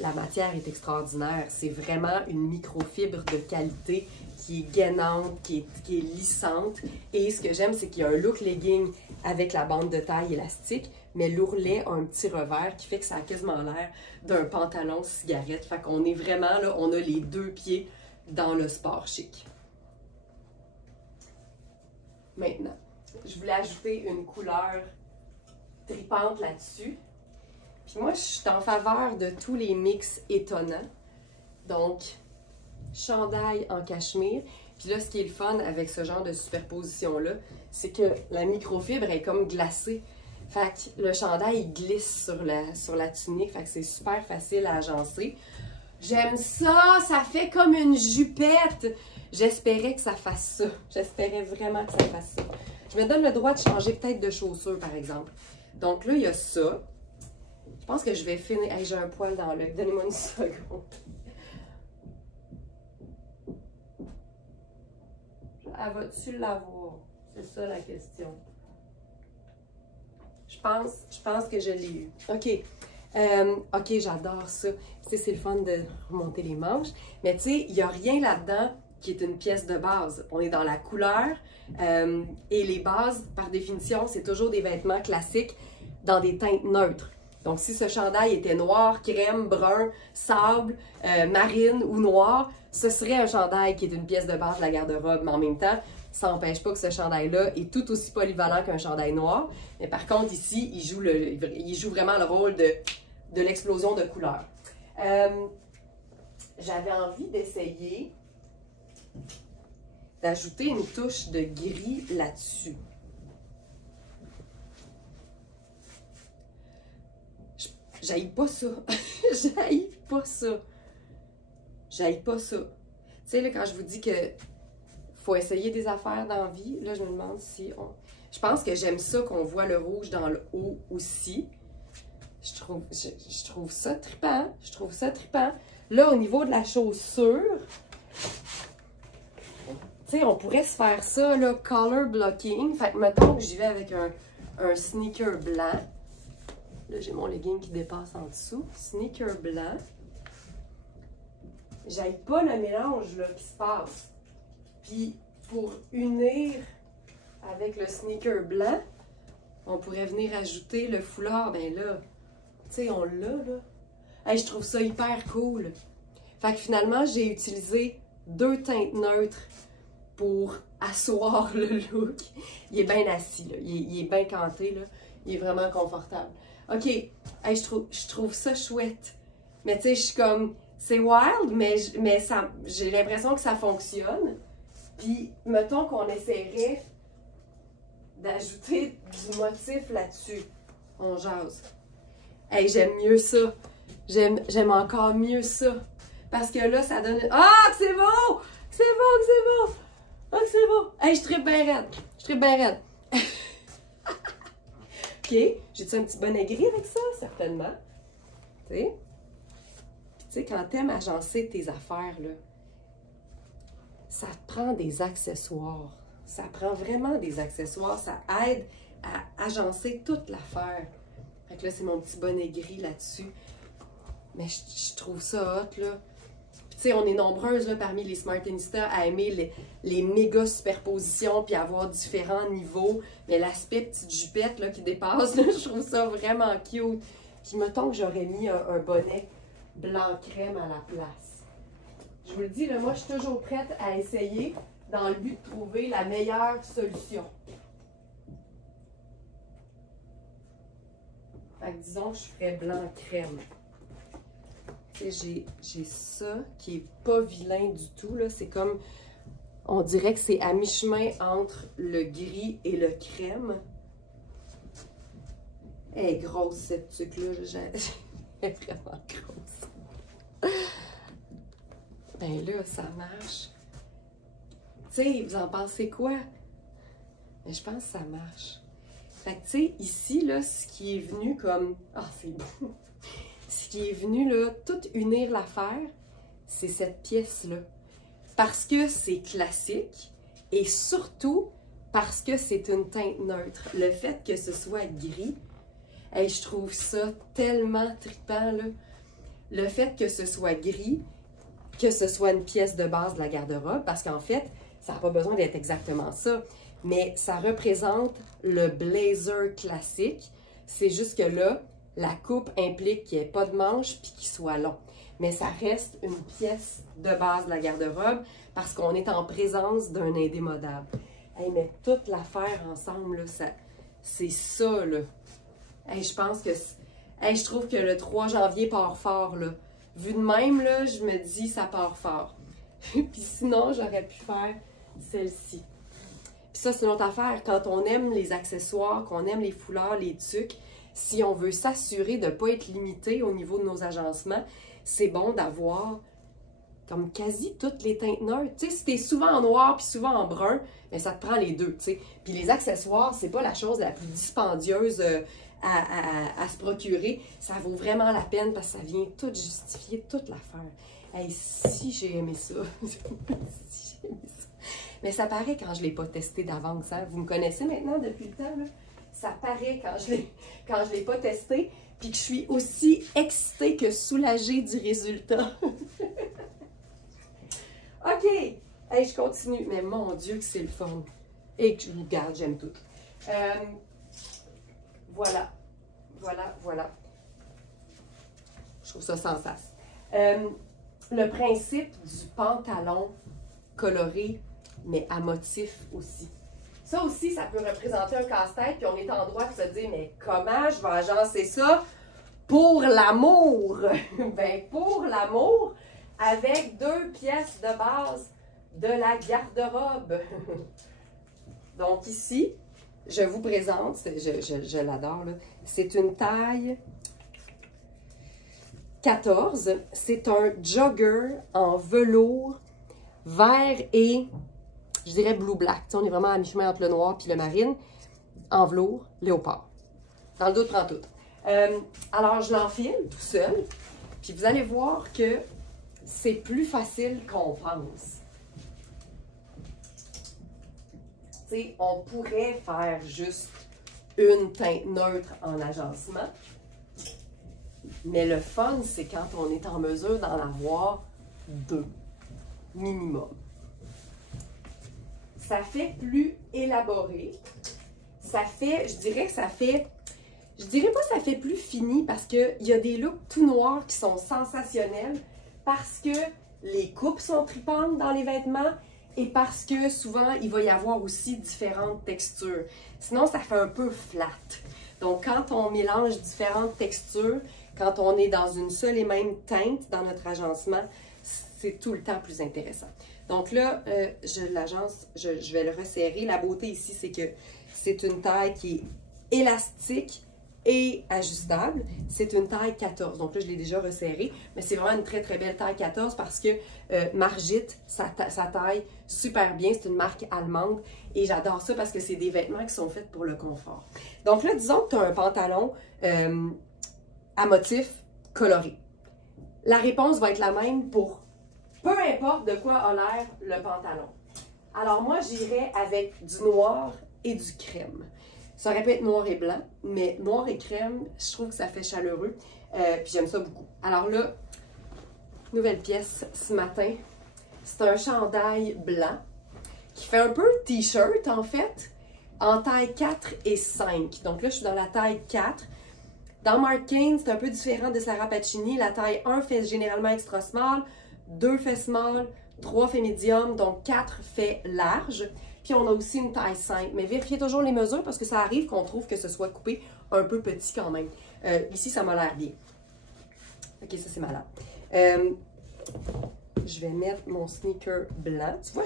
la matière est extraordinaire. C'est vraiment une microfibre de qualité qui est gainante, qui est lissante. Et ce que j'aime, c'est qu'il y a un look legging avec la bande de taille élastique, mais l'ourlet a un petit revers qui fait que ça a quasiment l'air d'un pantalon cigarette. Fait qu'on est vraiment là, on a les deux pieds dans le sport chic. Maintenant, je voulais ajouter une couleur tripante là-dessus. Puis moi, je suis en faveur de tous les mix étonnants. Donc, chandail en cachemire. Puis là, ce qui est le fun avec ce genre de superposition-là, c'est que la microfibre est comme glacée. Fait que le chandail, il glisse sur la tunique. Fait que c'est super facile à agencer. J'aime ça! Ça fait comme une jupette! J'espérais que ça fasse ça. J'espérais vraiment que ça fasse ça. Je me donne le droit de changer peut-être de chaussures, par exemple. Donc là, il y a ça. Je pense que je vais finir... Hey, j'ai un poil dans l'œil. Donnez-moi une seconde. Elle va-tu l'avoir? C'est ça la question. Je pense que je l'ai eu. OK. OK, j'adore ça. Tu sais, c'est le fun de remonter les manches. Mais tu sais, il n'y a rien là-dedans qui est une pièce de base. On est dans la couleur. Et les bases, par définition, c'est toujours des vêtements classiques dans des teintes neutres. Donc, si ce chandail était noir, crème, brun, sable, marine ou noir, ce serait un chandail qui est une pièce de base de la garde-robe. Mais en même temps, ça n'empêche pas que ce chandail-là est tout aussi polyvalent qu'un chandail noir. Mais par contre, ici, il joue vraiment le rôle de l'explosion de couleurs. J'avais envie d'essayer d'ajouter une touche de gris là-dessus. J'haïs pas ça. J'haïs pas ça. J'haïs pas ça. Tu sais, là, quand je vous dis que faut essayer des affaires dans la vie, là, je me demande si on... Je pense que j'aime ça qu'on voit le rouge dans le haut aussi. Je trouve ça trippant. Je trouve ça trippant. Là, au niveau de la chaussure, tu sais, on pourrait se faire ça, là, color blocking. Fait que, mettons que j'y vais avec un sneaker blanc. Là, j'ai mon legging qui dépasse en dessous. Sneaker blanc. J'aille pas le mélange là, qui se passe. Puis, pour unir avec le sneaker blanc, on pourrait venir ajouter le foulard. Ben là, tu sais, on l'a, là. Hey, je trouve ça hyper cool. Fait que finalement, j'ai utilisé 2 teintes neutres pour asseoir le look. Il est bien assis, là. Il est bien canté, là. Il est vraiment confortable. OK, hey, je trouve ça chouette. Mais tu sais, je suis comme, c'est wild, mais j'ai l'impression que ça fonctionne. Puis, mettons qu'on essaierait d'ajouter du motif là-dessus. On jase. Hey, j'aime mieux ça. J'aime encore mieux ça. Parce que là, ça donne... Ah, que c'est beau! C'est beau, que c'est beau! Ah, que c'est beau! Hey, je trippe bien raide. Je trippe bien raide. OK, j'ai-tu un petit bonnet gris avec ça? Certainement. Tu sais? Puis tu sais, quand t'aimes agencer tes affaires, là, ça te prend des accessoires. Ça prend vraiment des accessoires. Ça aide à agencer toute l'affaire. Fait que là, c'est mon petit bonnet gris là-dessus. Mais je trouve ça hot, là. Puis tu sais, on est nombreuses, là, parmi les Smartinistas à aimer les méga superpositions puis avoir différents niveaux. Mais l'aspect petite jupette, là, qui dépasse, là, je trouve ça vraiment cute. Puis mettons que j'aurais mis un bonnet blanc crème à la place. Je vous le dis, là, moi, je suis toujours prête à essayer dans le but de trouver la meilleure solution. Fait que disons que je ferais blanc crème. J'ai ça qui est pas vilain du tout, là. C'est comme, on dirait que c'est à mi-chemin entre le gris et le crème. Elle est grosse, cette tuque-là. Elle est vraiment grosse. Ben là, ça marche. Tu sais, vous en pensez quoi? Mais je pense que ça marche. Fait que, tu sais, ici, là, ce qui est venu comme... Ah, c'est beau! Ce qui est venu, là, tout unir l'affaire, c'est cette pièce-là. Parce que c'est classique et surtout parce que c'est une teinte neutre. Le fait que ce soit gris, hey, je trouve ça tellement trippant, là. Le fait que ce soit gris, que ce soit une pièce de base de la garde-robe, parce qu'en fait, ça n'a pas besoin d'être exactement ça, mais ça représente le blazer classique. C'est juste que là, la coupe implique qu'il n'y ait pas de manches puis qu'il soit long. Mais ça reste une pièce de base de la garde-robe parce qu'on est en présence d'un indémodable. Hey, mais toute l'affaire ensemble, là, c'est ça, là. Hey, je pense que... Hey, je trouve que le 3 janvier part fort, là. Vu de même, là, je me dis, ça part fort. Puis sinon, j'aurais pu faire celle-ci. Puis ça, c'est une autre affaire. Quand on aime les accessoires, qu'on aime les foulards, les tuques, si on veut s'assurer de ne pas être limité au niveau de nos agencements, c'est bon d'avoir comme quasi toutes les teintes neutres. Tu sais, si t'es souvent en noir puis souvent en brun, bien, ça te prend les deux, tu sais. Puis les accessoires, c'est pas la chose la plus dispendieuse à se procurer. Ça vaut vraiment la peine parce que ça vient tout justifier toute l'affaire. Hey, si j'ai aimé ça. Si j'ai aimé ça. Mais ça paraît quand je ne l'ai pas testé d'avance. Hein? Vous me connaissez maintenant depuis le temps, là? Ça paraît quand je l'ai pas testé, puis que je suis aussi excitée que soulagée du résultat. OK! Hey, je continue. Mais mon Dieu que c'est le fun. Et que je vous garde, j'aime tout. Voilà. Voilà. Je trouve ça sans sas. Le principe du pantalon coloré, mais à motif aussi. Ça aussi, ça peut représenter un casse-tête, puis on est en droit de se dire, mais comment je vais agencer ça pour l'amour? Ben, pour l'amour, avec 2 pièces de base de la garde-robe. Donc ici, je vous présente, je l'adore, là. C'est une taille 14. C'est un jogger en velours vert et, je dirais, blue-black. On est vraiment à mi-chemin entre le noir et le marine. En velours, léopard. Dans le dos, prend tout. Alors, je l'enfile tout seul. Puis vous allez voir que c'est plus facile qu'on pense. Tu sais, on pourrait faire juste une teinte neutre en agencement. Mais le fun, c'est quand on est en mesure d'en avoir 2, minimum. Ça fait plus élaboré. Ça fait, je dirais que ça fait, je dirais pas que ça fait plus fini parce qu'il y a des looks tout noirs qui sont sensationnels parce que les coupes sont tripantes dans les vêtements et parce que souvent, il va y avoir aussi différentes textures. Sinon, ça fait un peu flat. Donc, quand on mélange différentes textures, quand on est dans une seule et même teinte dans notre agencement, c'est tout le temps plus intéressant. Donc là, je vais le resserrer. La beauté ici, c'est que c'est une taille qui est élastique et ajustable. C'est une taille 14. Donc là, je l'ai déjà resserré, mais c'est vraiment une très, très belle taille 14 parce que Margit, ça taille super bien. C'est une marque allemande et j'adore ça parce que c'est des vêtements qui sont faits pour le confort. Donc là, disons que tu as un pantalon à motif coloré. La réponse va être la même pour peu importe de quoi a l'air le pantalon. Alors moi, j'irais avec du noir et du crème. Ça aurait pu être noir et blanc, mais noir et crème, je trouve que ça fait chaleureux. Puis j'aime ça beaucoup. Alors là, nouvelle pièce ce matin. C'est un chandail blanc qui fait un peu t-shirt en fait, en taille 4 et 5. Donc là, je suis dans la taille 4. Dans Marc Cain, c'est un peu différent de Sarah Pacini. La taille 1 fait généralement extra small, 2 fait small, 3 fait medium, donc 4 fait large. Puis on a aussi une taille 5. Mais vérifiez toujours les mesures parce que ça arrive qu'on trouve que ce soit coupé un peu petit quand même. Ici, ça m'a l'air bien. Ok, ça c'est malade. Je vais mettre mon sneaker blanc. Tu vois,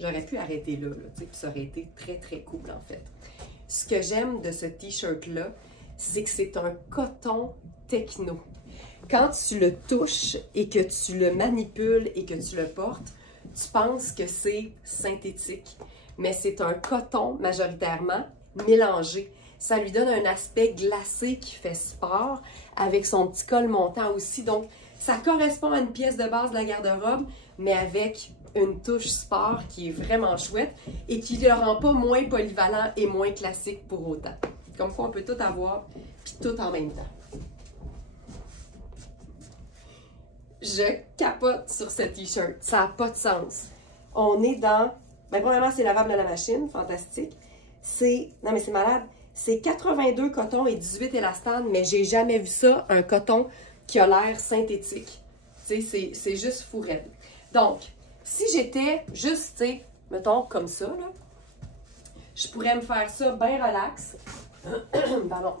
j'aurais pu arrêter là, tu sais, puis ça aurait été très très cool en fait. Ce que j'aime de ce t-shirt-là, c'est que c'est un coton techno. Quand tu le touches et que tu le manipules et que tu le portes, tu penses que c'est synthétique, mais c'est un coton majoritairement mélangé. Ça lui donne un aspect glacé qui fait sport avec son petit col montant aussi. Donc, ça correspond à une pièce de base de la garde-robe, mais avec une touche sport qui est vraiment chouette et qui ne le rend pas moins polyvalent et moins classique pour autant. Comme quoi, on peut tout avoir, puis tout en même temps. Je capote sur ce t-shirt. Ça n'a pas de sens. On est dans... Ben, premièrement, c'est lavable à la machine. Fantastique. Non, mais c'est malade. C'est 82 coton et 18 élastane, mais j'ai jamais vu ça, un coton qui a l'air synthétique. Tu sais, c'est juste fou raide. Donc, si j'étais juste, tu sais, mettons, comme ça, là, je pourrais me faire ça bien relax. Pardon.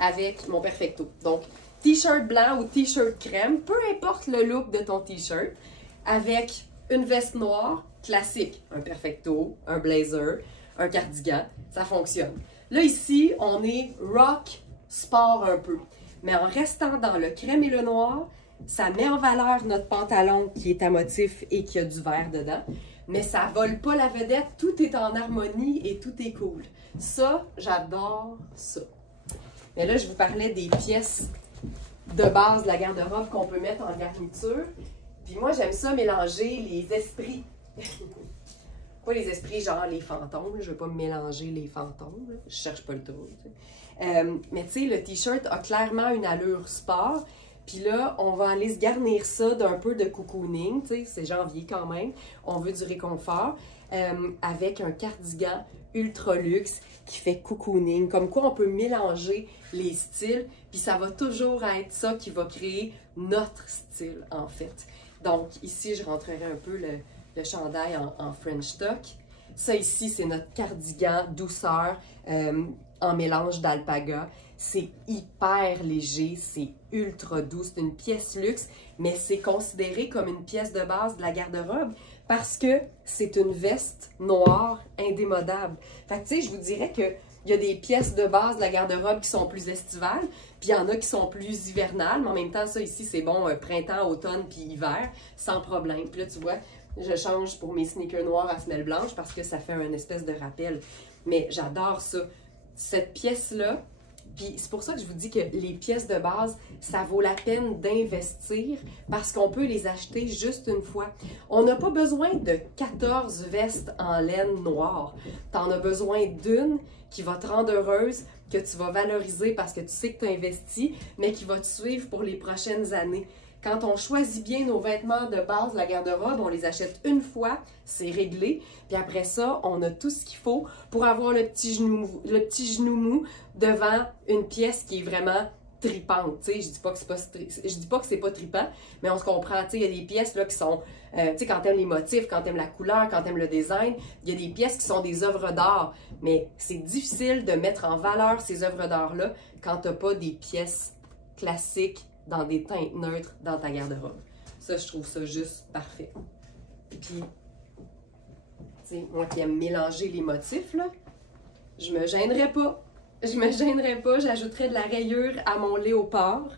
Avec mon perfecto. Donc, t-shirt blanc ou t-shirt crème, peu importe le look de ton t-shirt, avec une veste noire classique, un perfecto, un blazer, un cardigan, ça fonctionne. Là, ici, on est rock sport un peu, mais en restant dans le crème et le noir, ça met en valeur notre pantalon qui est à motif et qui a du vert dedans, mais ça vole pas la vedette, tout est en harmonie et tout est cool. Ça, j'adore ça. Mais là, je vous parlais des pièces de base de la garde-robe qu'on peut mettre en garniture. Puis moi, j'aime ça mélanger les esprits. Pas les esprits genre les fantômes, je ne veux pas mélanger les fantômes, je cherche pas le trou. Mais tu sais, le t-shirt a clairement une allure sport. Puis là, on va aller se garnir ça d'un peu de cocooning, tu sais, c'est janvier quand même, on veut du réconfort, avec un cardigan ultra luxe qui fait cocooning. Comme quoi, on peut mélanger les styles, puis ça va toujours être ça qui va créer notre style, en fait. Donc, ici, je rentrerai un peu le chandail en French tuck. Ça, ici, c'est notre cardigan douceur en mélange d'alpaga. C'est hyper léger, c'est ultra doux, c'est une pièce luxe, mais c'est considéré comme une pièce de base de la garde-robe parce que c'est une veste noire indémodable. Fait que, tu sais, je vous dirais qu'il y a des pièces de base de la garde-robe qui sont plus estivales, puis il y en a qui sont plus hivernales, mais en même temps, ça ici, c'est bon, printemps, automne, puis hiver, sans problème. Puis là, tu vois, je change pour mes sneakers noirs à semelle blanche parce que ça fait un espèce de rappel. Mais j'adore ça. Cette pièce-là, puis c'est pour ça que je vous dis que les pièces de base, ça vaut la peine d'investir parce qu'on peut les acheter juste une fois. On n'a pas besoin de 14 vestes en laine noire. Tu en as besoin d'une qui va te rendre heureuse, que tu vas valoriser parce que tu sais que tu as investi, mais qui va te suivre pour les prochaines années. Quand on choisit bien nos vêtements de base de la garde-robe, on les achète une fois, c'est réglé. Puis après ça, on a tout ce qu'il faut pour avoir le petit genou mou devant une pièce qui est vraiment tripante. Tu sais, je dis pas que c'est pas tripant, mais on se comprend. Tu sais, il y a des pièces là qui sont, tu sais, quand t'aimes les motifs, quand t'aimes la couleur, quand t'aimes le design, il y a des pièces qui sont des œuvres d'art. Mais c'est difficile de mettre en valeur ces œuvres d'art-là quand t'as pas des pièces classiques dans des teintes neutres dans ta garde-robe. Ça, je trouve ça juste parfait. Puis, tu sais, moi qui aime mélanger les motifs, là, je me gênerais pas. Je me gênerais pas, j'ajouterais de la rayure à mon léopard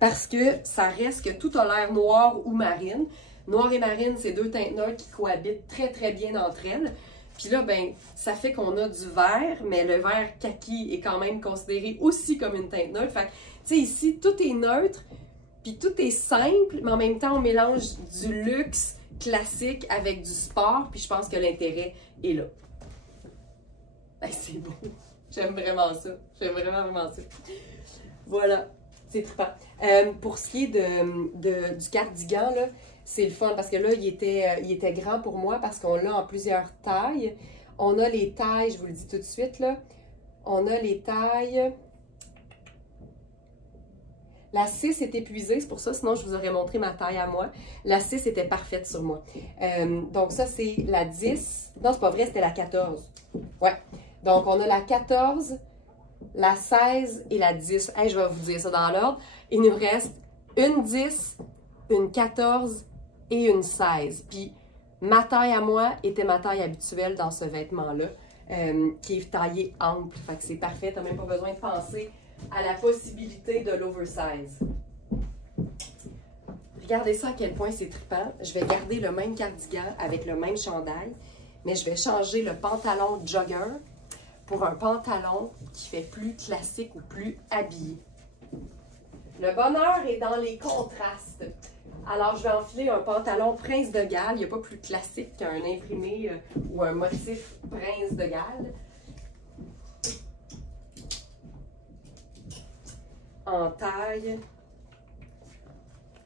parce que ça reste que tout a l'air noir ou marine. Noir et marine, c'est deux teintes neutres qui cohabitent très très bien entre elles. Puis là, ben, ça fait qu'on a du vert, mais le vert kaki est quand même considéré aussi comme une teinte neutre. Fait tu sais, ici, tout est neutre, puis tout est simple, mais en même temps, on mélange du luxe classique avec du sport, puis je pense que l'intérêt est là. Ben, c'est beau. J'aime vraiment ça. J'aime vraiment, vraiment ça. Voilà. C'est trippant. Pour ce qui est du cardigan, là, c'est le fun parce que là, il était grand pour moi parce qu'on l'a en plusieurs tailles. On a les tailles, je vous le dis tout de suite, là. On a les tailles... La 6 est épuisée, c'est pour ça, sinon je vous aurais montré ma taille à moi. La 6 était parfaite sur moi. Donc ça, c'est la 10. Non, c'est pas vrai, c'était la 14. Ouais. Donc, on a la 14, la 16 et la 10. Hey, je vais vous dire ça dans l'ordre. Il nous reste une 10, une 14 et une 16. Puis, ma taille à moi était ma taille habituelle dans ce vêtement-là, qui est taillé ample. Fait que c'est parfait, t'as même pas besoin de penser à la possibilité de l'oversize. Regardez ça à quel point c'est trippant. Je vais garder le même cardigan avec le même chandail, mais je vais changer le pantalon jogger pour un pantalon qui fait plus classique ou plus habillé. Le bonheur est dans les contrastes. Alors, je vais enfiler un pantalon Prince de Galles. Il n'y a pas plus classique qu'un imprimé ou un motif Prince de Galles. En taille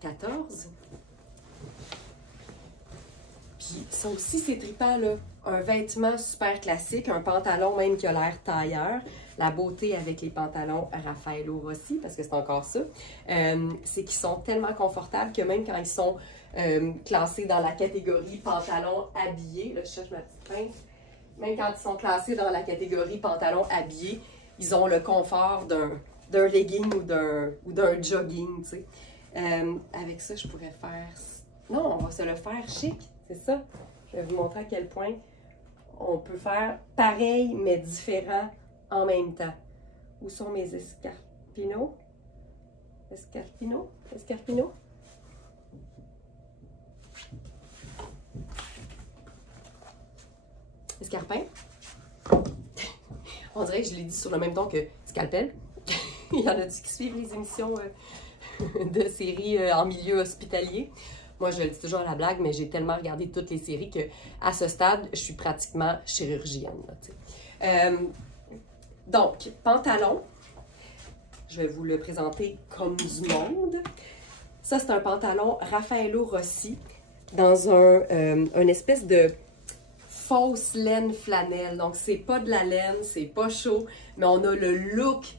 14. Puis ça aussi, c'est trippant, là. Un vêtement super classique, un pantalon même qui a l'air tailleur. La beauté avec les pantalons Raffaello Rossi, parce que c'est encore ça, c'est qu'ils sont tellement confortables que même quand ils sont classés dans la catégorie pantalon habillé, là je cherche ma petite pince, même quand ils sont classés dans la catégorie pantalon habillé, ils ont le confort d'un legging ou d'un jogging, tu sais. Avec ça, je pourrais faire... Non, on va se le faire chic, c'est ça. Je vais vous montrer à quel point on peut faire pareil, mais différent en même temps. Où sont mes escarpinos? Escarpinos? Escarpin. On dirait que je l'ai dit sur le même ton que scalpel. Il y en a qui suivent les émissions de séries en milieu hospitalier. Moi, je le dis toujours à la blague, mais j'ai tellement regardé toutes les séries qu'à ce stade, je suis pratiquement chirurgienne. Là, donc, pantalon. Je vais vous le présenter comme du monde. Ça, c'est un pantalon Raffaello Rossi dans une espèce de fausse laine flanelle. Donc, c'est pas de la laine, c'est pas chaud, mais on a le look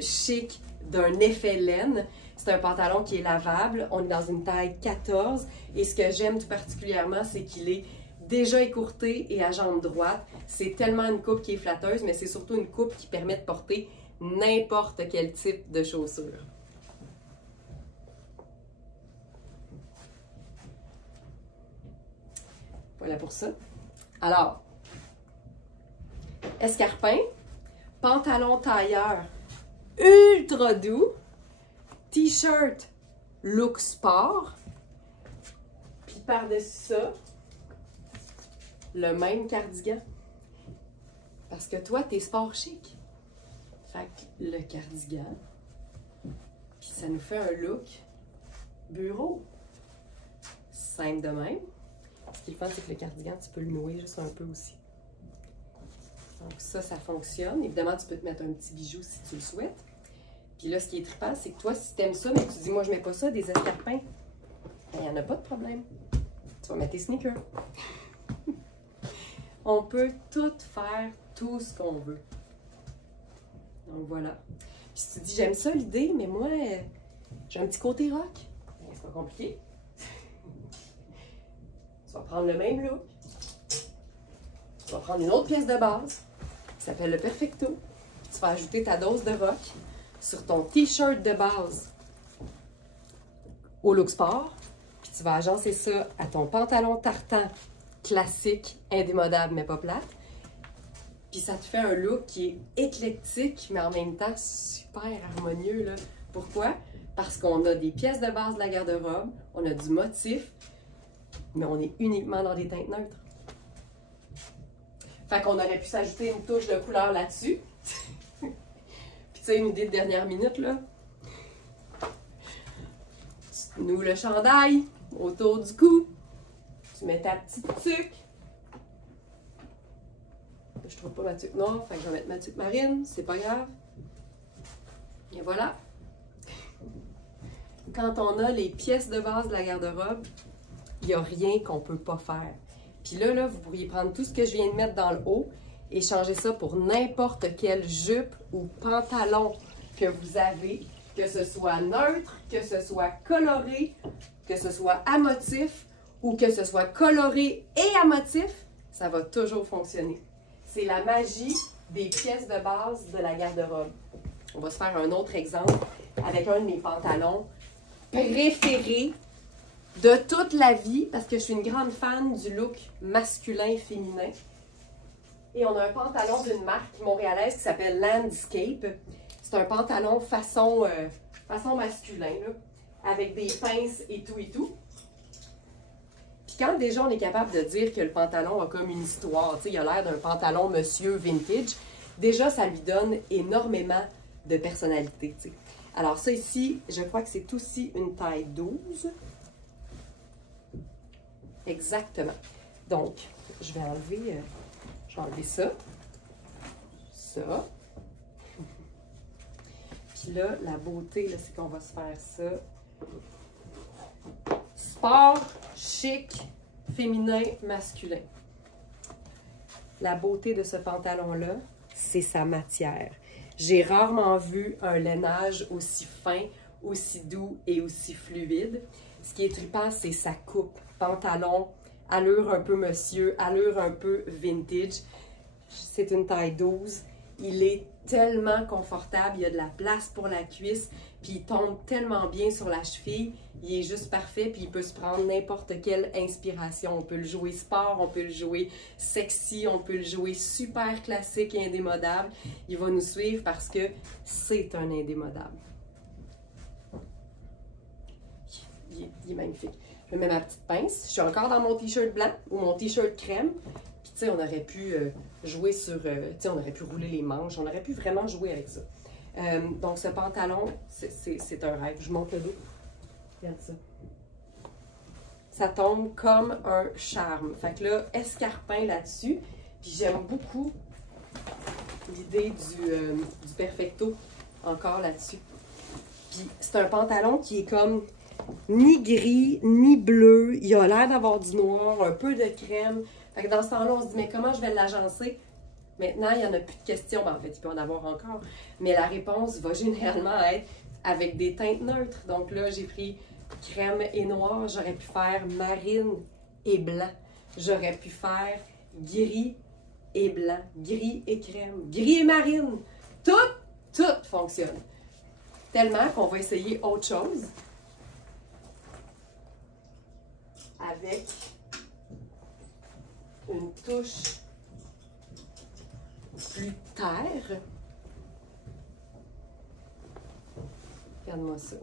chic d'un effet laine. C'est un pantalon qui est lavable. On est dans une taille 14. Et ce que j'aime tout particulièrement, c'est qu'il est déjà écourté et à jambe droite. C'est tellement une coupe qui est flatteuse, mais c'est surtout une coupe qui permet de porter n'importe quel type de chaussure. Voilà pour ça. Alors, escarpin, pantalon tailleur ultra doux, t-shirt look sport, puis par-dessus ça, le même cardigan. Parce que toi, t'es sport chic. Fait que le cardigan, puis ça nous fait un look bureau. Simple de même. Ce qui est le fun, c'est que le cardigan, tu peux le nouer juste un peu aussi. Donc ça fonctionne. Évidemment, tu peux te mettre un petit bijou si tu le souhaites. Puis là, ce qui est trippant, c'est que toi, si tu aimes ça, mais que tu dis, moi, je mets pas ça, des escarpins, il n'y en a pas de problème. Tu vas mettre tes sneakers. On peut tout faire, tout ce qu'on veut. Donc voilà. Puis si tu dis, j'aime ça l'idée, mais moi, j'ai un petit côté rock. Ben, c'est pas compliqué. Tu vas prendre le même look. Tu vas prendre une autre pièce de base qui s'appelle le Perfecto. Puis tu vas ajouter ta dose de rock sur ton t-shirt de base au look sport. Puis tu vas agencer ça à ton pantalon tartan classique, indémodable mais pas plate. Puis ça te fait un look qui est éclectique, mais en même temps super harmonieux, là. Pourquoi? Parce qu'on a des pièces de base de la garde-robe, on a du motif, mais on est uniquement dans des teintes neutres. Fait qu'on aurait pu s'ajouter une touche de couleur là-dessus. Puis tu sais, une idée de dernière minute, là. Tu noues le chandail autour du cou. Tu mets ta petite tuque. Je trouve pas ma tuque noire, fait que je vais mettre ma tuque marine, c'est pas grave. Et voilà. Quand on a les pièces de base de la garde-robe, il n'y a rien qu'on peut pas faire. Puis là, vous pourriez prendre tout ce que je viens de mettre dans le haut et changer ça pour n'importe quelle jupe ou pantalon que vous avez, que ce soit neutre, que ce soit coloré, que ce soit à motif ou que ce soit coloré et à motif, ça va toujours fonctionner. C'est la magie des pièces de base de la garde-robe. On va se faire un autre exemple avec un de mes pantalons préférés de toute la vie, parce que je suis une grande fan du look masculin-féminin. Et on a un pantalon d'une marque montréalaise qui s'appelle Landscape. C'est un pantalon façon masculin, là, avec des pinces et tout et tout. Puis quand déjà on est capable de dire que le pantalon a comme une histoire, tu sais, il a l'air d'un pantalon monsieur vintage, déjà ça lui donne énormément de personnalité, tu sais. Alors ça ici, je crois que c'est aussi une taille 12. Exactement. Donc, je vais enlever ça. Ça. Puis là, la beauté, là, c'est qu'on va se faire ça. Sport, chic, féminin, masculin. La beauté de ce pantalon-là, c'est sa matière. J'ai rarement vu un lainage aussi fin, aussi doux et aussi fluide. Ce qui est trippant, c'est sa coupe. Pantalon, allure un peu monsieur, allure un peu vintage. C'est une taille 12. Il est tellement confortable, il y a de la place pour la cuisse, puis il tombe tellement bien sur la cheville. Il est juste parfait, puis il peut se prendre n'importe quelle inspiration. On peut le jouer sport, on peut le jouer sexy, on peut le jouer super classique et indémodable. Il va nous suivre parce que c'est un indémodable. Il est magnifique. Je mets ma petite pince. Je suis encore dans mon t-shirt blanc ou mon t-shirt crème. Puis, tu sais, on aurait pu jouer sur... tu sais, on aurait pu rouler les manches. On aurait pu vraiment jouer avec ça. Donc, ce pantalon, c'est un rêve. Je monte le dos. Regarde ça. Ça tombe comme un charme. Fait que là, escarpin là-dessus. Puis j'aime beaucoup l'idée du perfecto encore là-dessus. Puis c'est un pantalon qui est comme ni gris, ni bleu. Il a l'air d'avoir du noir, un peu de crème. Fait que dans ce temps-là, on se dit, mais comment je vais l'agencer? Maintenant, il n'y en a plus de questions. Ben, en fait, il peut en avoir encore. Mais la réponse va généralement être avec des teintes neutres. Donc là, j'ai pris crème et noir. J'aurais pu faire marine et blanc. J'aurais pu faire gris et blanc, gris et crème, gris et marine. Tout fonctionne. Tellement qu'on va essayer autre chose avec une touche plus terre. Regarde-moi ça.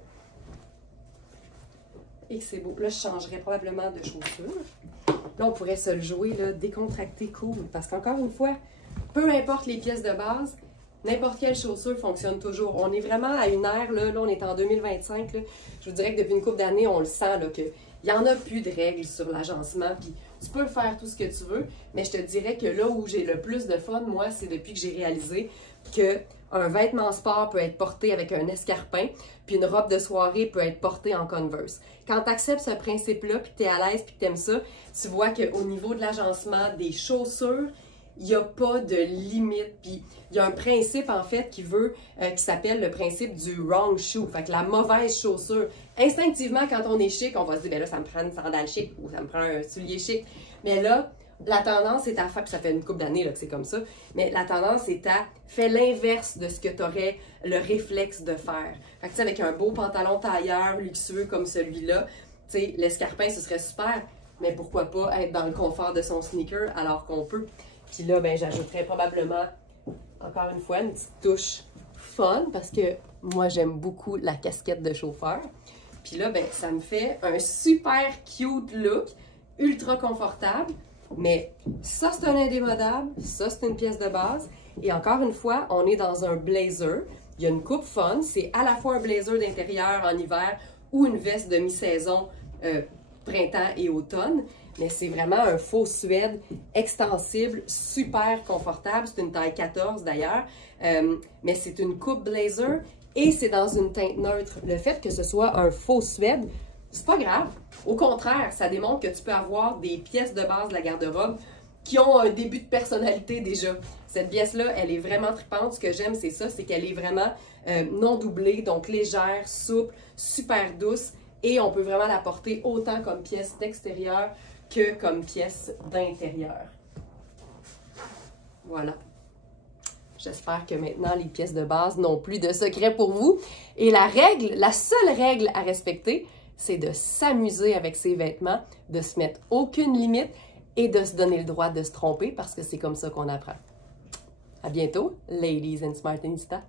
Et que c'est beau. Là, je changerais probablement de chaussures. Là, on pourrait se le jouer, là, décontracté, cool. Parce qu'encore une fois, peu importe les pièces de base, n'importe quelle chaussure fonctionne toujours. On est vraiment à une ère, là on est en 2025. Là, je vous dirais que depuis une couple d'années, on le sent, là, qu'il n'y en a plus de règles sur l'agencement. Puis tu peux faire tout ce que tu veux, mais je te dirais que là où j'ai le plus de fun, moi, c'est depuis que j'ai réalisé qu'un vêtement sport peut être porté avec un escarpin, puis une robe de soirée peut être portée en Converse. Quand tu acceptes ce principe-là, puis que tu es à l'aise, puis que tu aimes ça, tu vois qu'au niveau de l'agencement des chaussures, il n'y a pas de limite. Puis il y a un principe, en fait, qui s'appelle le principe du wrong shoe. Fait que la mauvaise chaussure. Instinctivement, quand on est chic, on va se dire, ben là, ça me prend une sandale chic ou ça me prend un soulier chic. Mais là, la tendance est à faire, puis ça fait une couple d'années que c'est comme ça, mais la tendance est à faire l'inverse de ce que tu aurais le réflexe de faire. Fait que tu sais, avec un beau pantalon tailleur luxueux comme celui-là, tu sais, l'escarpin, ce serait super, mais pourquoi pas être dans le confort de son sneaker alors qu'on peut. Puis là, ben, j'ajouterais probablement, encore une fois, une petite touche fun, parce que moi, j'aime beaucoup la casquette de chauffeur. Puis là, ben, ça me fait un super cute look, ultra confortable. Mais ça, c'est un indémodable, ça, c'est une pièce de base. Et encore une fois, on est dans un blazer. Il y a une coupe fun. C'est à la fois un blazer d'intérieur en hiver ou une veste de mi-saison printemps et automne. Mais c'est vraiment un faux suède extensible, super confortable. C'est une taille 14 d'ailleurs. Mais c'est une coupe blazer et c'est dans une teinte neutre. Le fait que ce soit un faux suède, c'est pas grave. Au contraire, ça démontre que tu peux avoir des pièces de base de la garde-robe qui ont un début de personnalité déjà. Cette pièce-là, elle est vraiment trippante. Ce que j'aime, c'est ça, c'est qu'elle est vraiment non doublée, donc légère, souple, super douce. Et on peut vraiment la porter autant comme pièce d'extérieur que comme pièce d'intérieur. Voilà. J'espère que maintenant, les pièces de base n'ont plus de secret pour vous. Et la seule règle à respecter, c'est de s'amuser avec ses vêtements, de se mettre aucune limite et de se donner le droit de se tromper parce que c'est comme ça qu'on apprend. À bientôt, ladies and smartinistas!